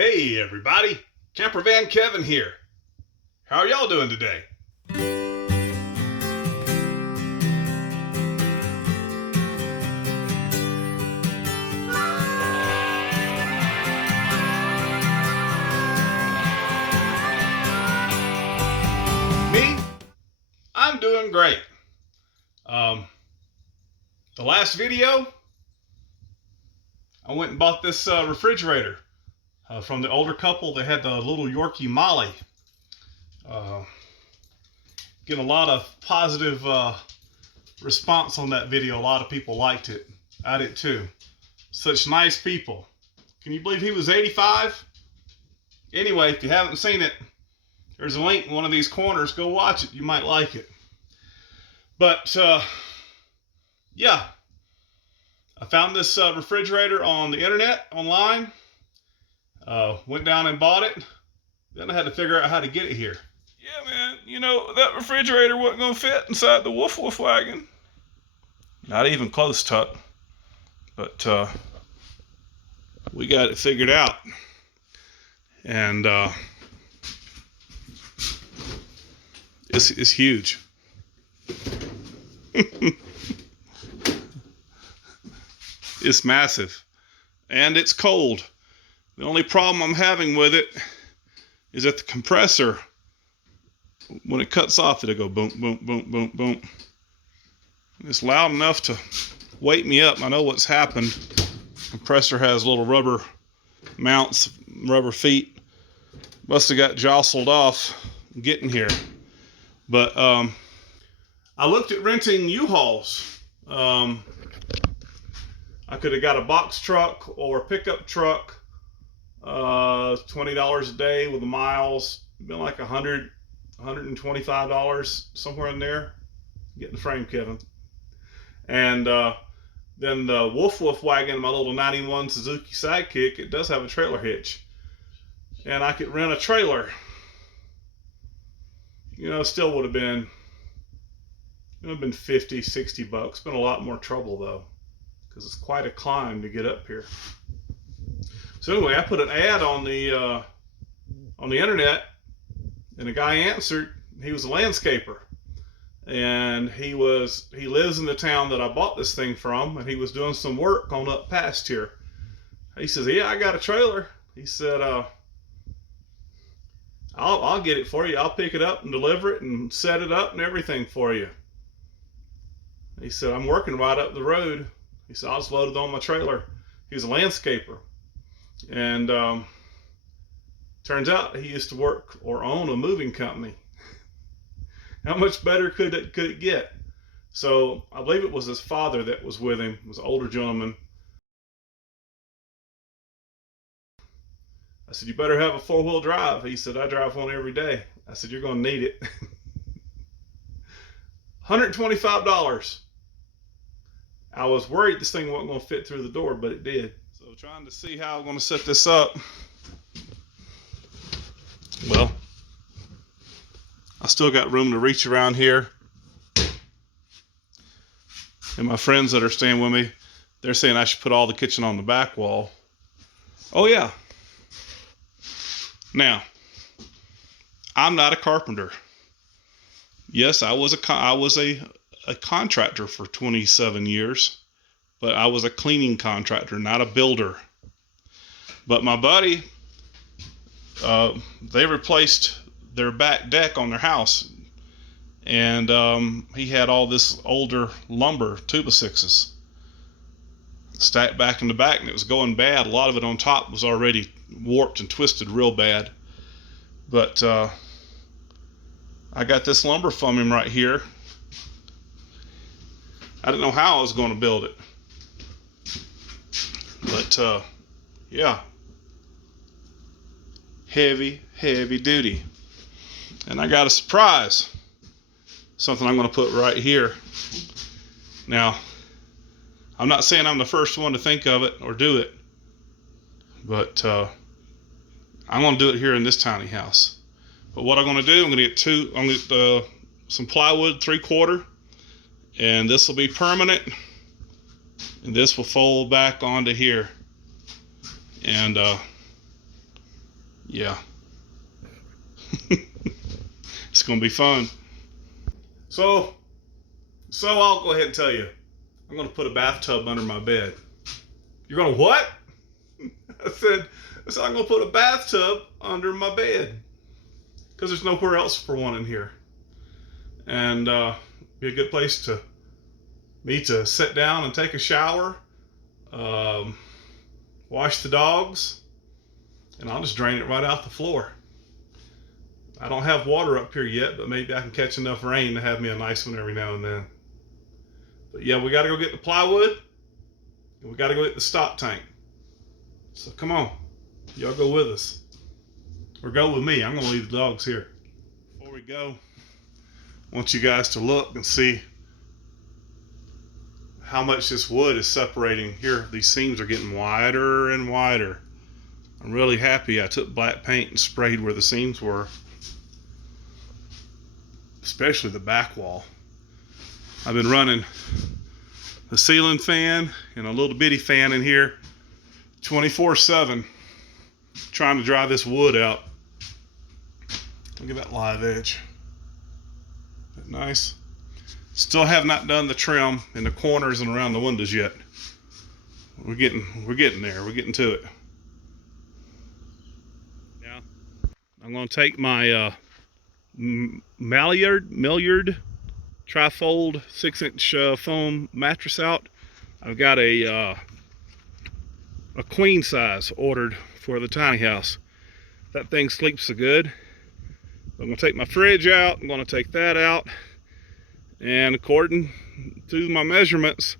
Hey everybody, Campervan Kevin here. How are y'all doing today? Me? I'm doing great. The last video, I went and bought this refrigerator from the older couple. They had the little Yorkie Molly. Getting a lot of positive response on that video. A lot of people liked it. I did too. Such nice people. Can you believe he was 85? Anyway, if you haven't seen it, there's a link in one of these corners. Go watch it. You might like it. But yeah, I found this refrigerator on the internet, online. Went down and bought it. Then I had to figure out how to get it here. Yeah, man, you know, that refrigerator wasn't going to fit inside the WOOF wagon. Not even close, Tuck. But we got it figured out. And it's huge. It's massive. And it's cold. The only problem I'm having with it is that the compressor, when it cuts off, it'll go boom, boom, boom, boom, boom. It's loud enough to wake me up. I know what's happened. Compressor has little rubber mounts, rubber feet. Must have got jostled off getting here. But I looked at renting U-Hauls. I could have got a box truck or a pickup truck. $20 a day with the miles. Been like $125 somewhere in there. Get in the frame, Kevin. And then the WOOF wagon, my little 91 Suzuki Sidekick, it does have a trailer hitch. And I could rent a trailer. You know, it still would have been, it would have been 50, 60 bucks. Been a lot more trouble though, because it's quite a climb to get up here. So anyway, I put an ad on the internet, and a guy answered. He was a landscaper, and he lives in the town that I bought this thing from, and he was doing some work on up past here. He says, "Yeah, I got a trailer." He said, I'll get it for you. I'll pick it up and deliver it and set it up and everything for you." He said, "I'm working right up the road." He said, "I'll just load it on my trailer." He was a landscaper. And turns out he used to work or own a moving company. How much better could it get? So I believe it was his father that was with him. It was an older gentleman. I said, "You better have a four-wheel drive." He said, "I drive one every day." I said, "You're going to need it." $125. I was worried this thing wasn't going to fit through the door, but it did. So trying to see how I'm going to set this up. Well, I still got room to reach around here. And my friends that are staying with me, they're saying I should put all the kitchen on the back wall. Oh yeah. Now, I'm not a carpenter. Yes, I was a contractor for 27 years, but I was a cleaning contractor, not a builder. But my buddy, they replaced their back deck on their house, and he had all this older lumber, 2x6s, stacked back in the back, and it was going bad. A lot of it on top was already warped and twisted real bad. But I got this lumber from him right here. I didn't know how I was going to build it. But yeah, heavy duty. And I got a surprise, something I'm going to put right here. Now, I'm not saying I'm the first one to think of it or do it, but I'm going to do it here in this tiny house. But what I'm going to do, I'm going to get some plywood, 3/4, and this will be permanent, and this will fold back onto here. And Yeah. It's gonna be fun. So I'll go ahead and tell you, I'm gonna put a bathtub under my bed. You're gonna what? I said I'm gonna put a bathtub under my bed because there's nowhere else for one in here, and be a good place to me to sit down and take a shower, wash the dogs, and I'll just drain it right out the floor. I don't have water up here yet, but maybe I can catch enough rain to have me a nice one every now and then. But yeah, we got to go get the plywood, and we got to go get the stock tank. So come on, y'all go with us. Or go with me. I'm going to leave the dogs here. Before we go, I want you guys to look and see how much this wood is separating. Here, these seams are getting wider and wider. I'm really happy I took black paint and sprayed where the seams were, especially the back wall. I've been running the ceiling fan and a little bitty fan in here 24/7 trying to dry this wood out. Look at that live edge. Isn't that nice? Still have not done the trim in the corners and around the windows yet. We're getting there. We're getting to it. Now, I'm going to take my Milliard trifold 6-inch foam mattress out. I've got a queen size ordered for the tiny house. That thing sleeps so good. I'm going to take my fridge out. I'm going to take that out. And according to my measurements,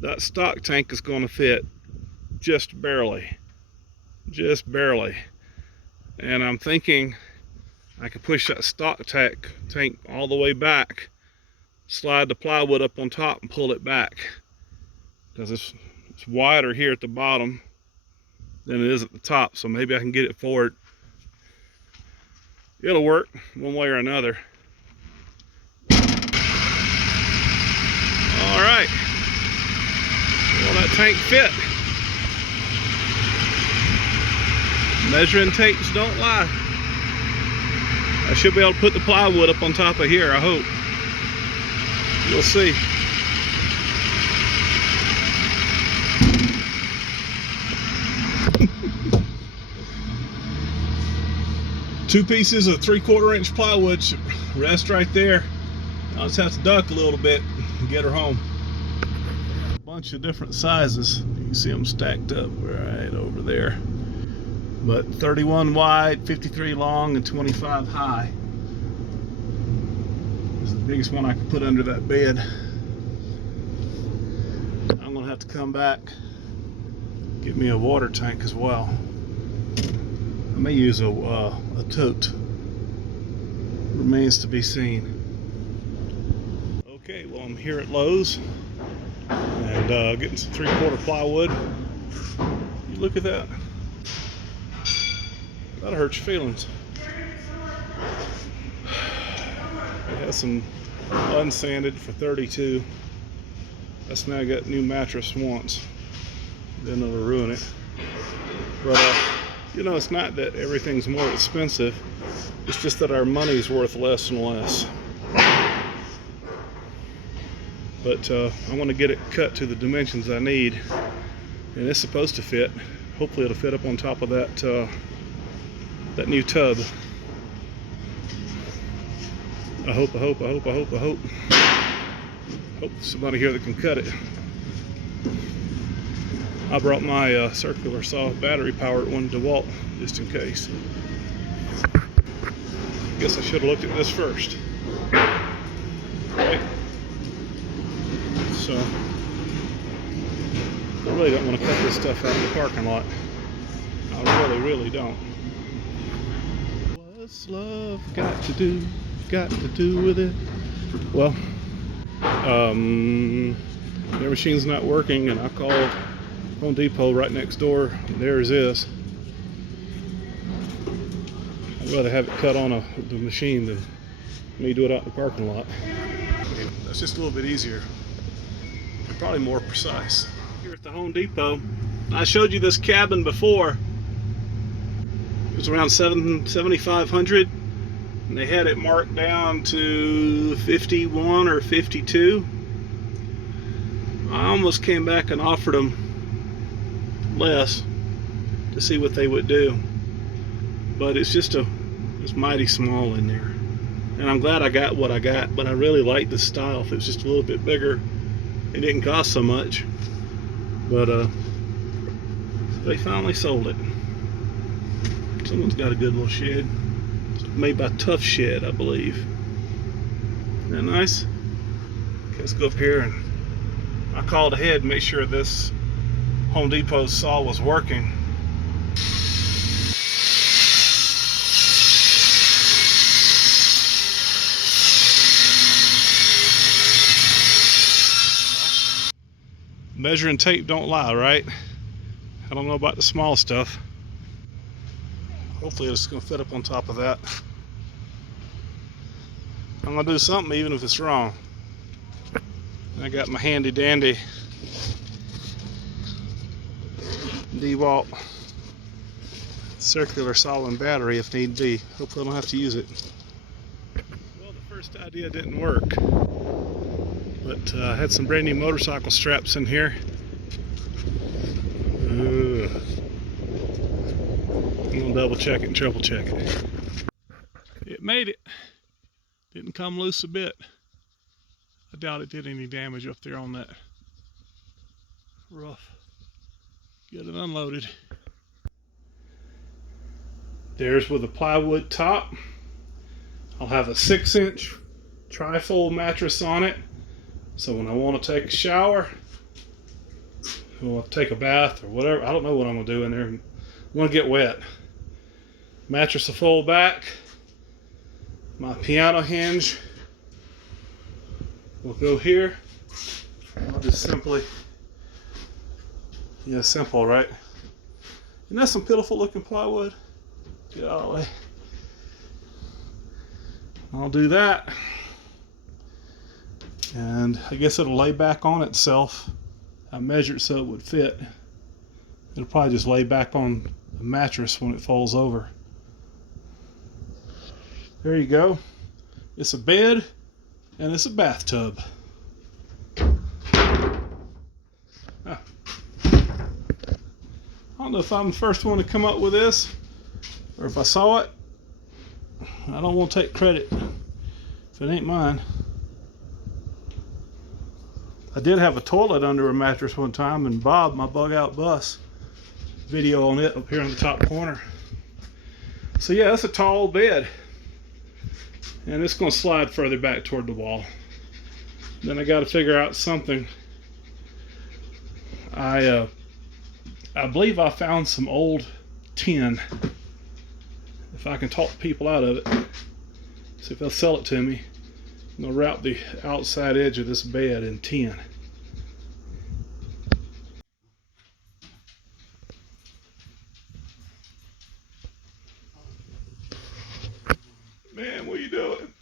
that stock tank is going to fit just barely. Just barely. And I'm thinking I could push that stock tank all the way back, slide the plywood up on top and pull it back. Because it's wider here at the bottom than it is at the top. So maybe I can get it forward. It'll work one way or another. All right. Well, that tank fit. Measuring tapes don't lie. I should be able to put the plywood up on top of here, I hope. We'll see. Two pieces of 3/4 inch plywood should rest right there. I'll just have to duck a little bit and get her home. A bunch of different sizes. You can see them stacked up right over there. But 31 wide, 53 long, and 25 high. This is the biggest one I could put under that bed. I'm gonna have to come back, get me a water tank as well. I may use a tote. Remains to be seen. Okay, well, I'm here at Lowe's and getting some 3/4 plywood. You look at that. That'll hurt your feelings. It has some unsanded for 32. That's now got new mattress once. Then it'll ruin it. But you know, it's not that everything's more expensive. It's just that our money's worth less and less. But I want to get it cut to the dimensions I need, and it's supposed to fit. Hopefully it'll fit up on top of that that new tub. I hope. Hope somebody here that can cut it. I brought my circular saw battery powered one DeWalt just in case. Guess I should have looked at this first. Right. So I really don't want to cut this stuff out in the parking lot. I really don't. What's love got to do with it? Well, their machine's not working, and I called Home Depot right next door. Theirs is. I'd rather have it cut on the machine than me do it out in the parking lot. That's just a little bit easier and probably more precise. Here at the Home Depot, I showed you this cabin before. was around 7,500, and they had it marked down to 51 or 52. I almost came back and offered them less to see what they would do, but it's mighty small in there, and I'm glad I got what I got. But I really like this style. If it was just a little bit bigger, it didn't cost so much. But they finally sold it. Someone's got a good little shed. It's made by Tough Shed, I believe. Isn't that nice? Okay, let's go up here, and I called ahead to make sure this Home Depot saw was working. Measuring tape don't lie, right? I don't know about the small stuff. Hopefully it's gonna fit up on top of that. I'm gonna do something even if it's wrong. I got my handy dandy DeWalt circular solid battery if need be. Hopefully I don't have to use it. Well, the first idea didn't work, but I had some brand new motorcycle straps in here. I'm gonna double check it and triple check it. It made it. Didn't come loose a bit. I doubt it did any damage up there on that rough. Get it unloaded. There's with a plywood top. I'll have a 6-inch trifold mattress on it. So when I want to take a shower, or take a bath or whatever, I don't know what I'm gonna do in there. I'm gonna get wet. Mattress will fold back. My piano hinge will go here. I'll just simply, yeah, simple, right? Isn't that some pitiful looking plywood? Get out of the way. I'll do that. And I guess it'll lay back on itself. I measured so it would fit. It'll probably just lay back on the mattress when it falls over. There you go. It's a bed and it's a bathtub. I don't know if I'm the first one to come up with this or if I saw it. I don't want to take credit if it ain't mine. I did have a toilet under a mattress one time, and Bob, my bug out bus, video on it up here in the top corner. So yeah, that's a tall bed, and it's going to slide further back toward the wall. Then I got to figure out something. I believe I found some old tin. If I can talk people out of it, see if they'll sell it to me. I'm going to wrap the outside edge of this bed in tin. Man, what are you doing?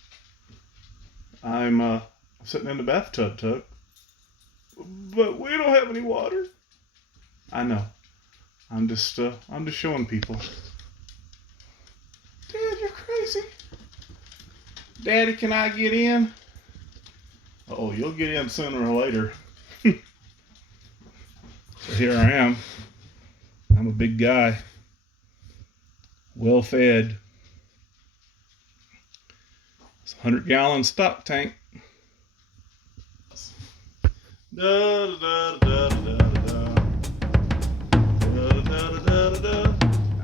I'm sitting in the bathtub, Tuck. But we don't have any water. I know. I'm just showing people. Dad, you're crazy. Daddy, can I get in? Uh-oh, you'll get in sooner or later. So here I am. I'm a big guy. Well fed. It's a 100-gallon stock tank. Da da da da da da da da da da.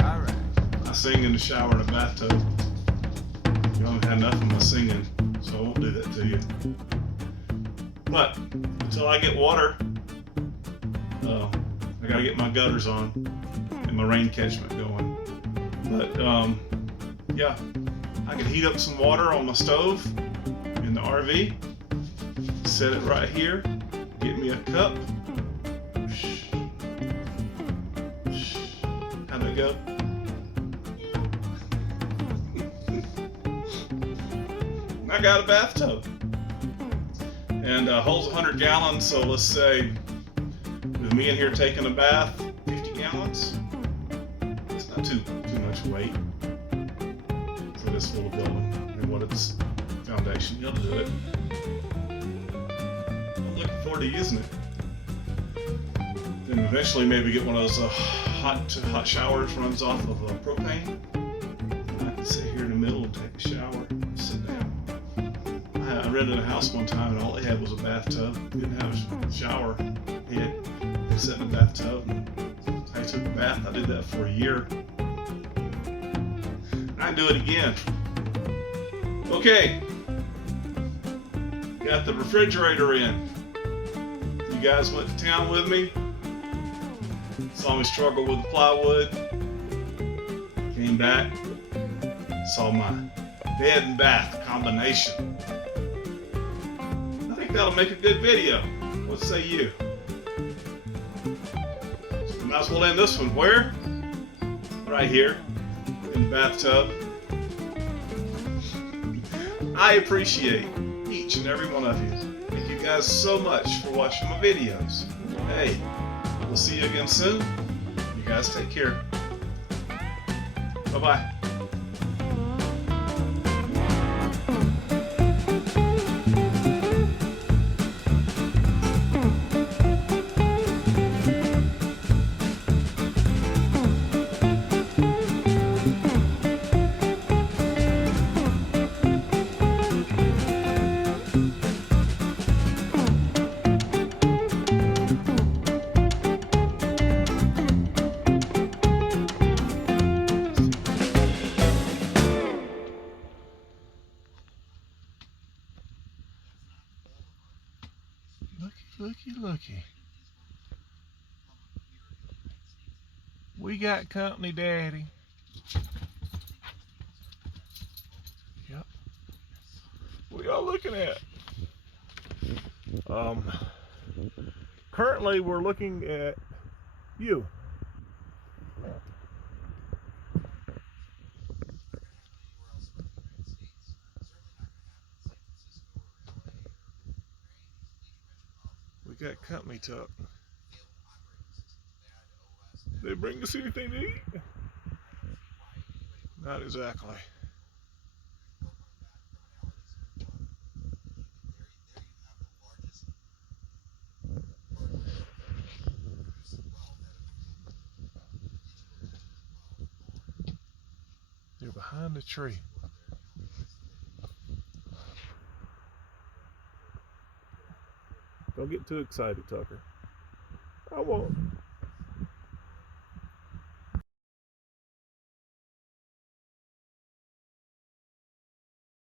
All right. I sing in the shower in the bathtub. You haven't had enough of my singing, so I won't do that to you. But until I get water, I gotta get my gutters on and my rain catchment going. But yeah, I can heat up some water on my stove in the RV, set it right here, get me a cup. How'd that go? I got a bathtub, and holds 100 gallons. So let's say with me in here taking a bath, 50 gallons. That's not too much weight for this little building and what its foundation. You'll do it. I'm looking forward to using it. Then eventually maybe get one of those hot showers runs off of propane. I can sit here in the middle and take a shower and sit down. I rented a house one time and all they had was a bathtub. Didn't have a shower head. They sat in a bathtub and I took a bath. I did that for a year. I'd do it again. Okay. Got the refrigerator in. You guys went to town with me. Saw me struggle with the plywood. Came back. Saw my bed and bath combination. I think that'll make a good video. What say you? So we might as well end this one where? Right here in the bathtub. I appreciate each and every one of you. Thank you guys so much for watching my videos. Hey, we'll see you again soon. You guys take care. Bye-bye. Looky. We got company, Daddy. Yep. What y'all looking at? Currently we're looking at you. We got company talk. They bring us anything to eat? Not exactly. They're behind the tree. Don't get too excited, Tucker. I won't.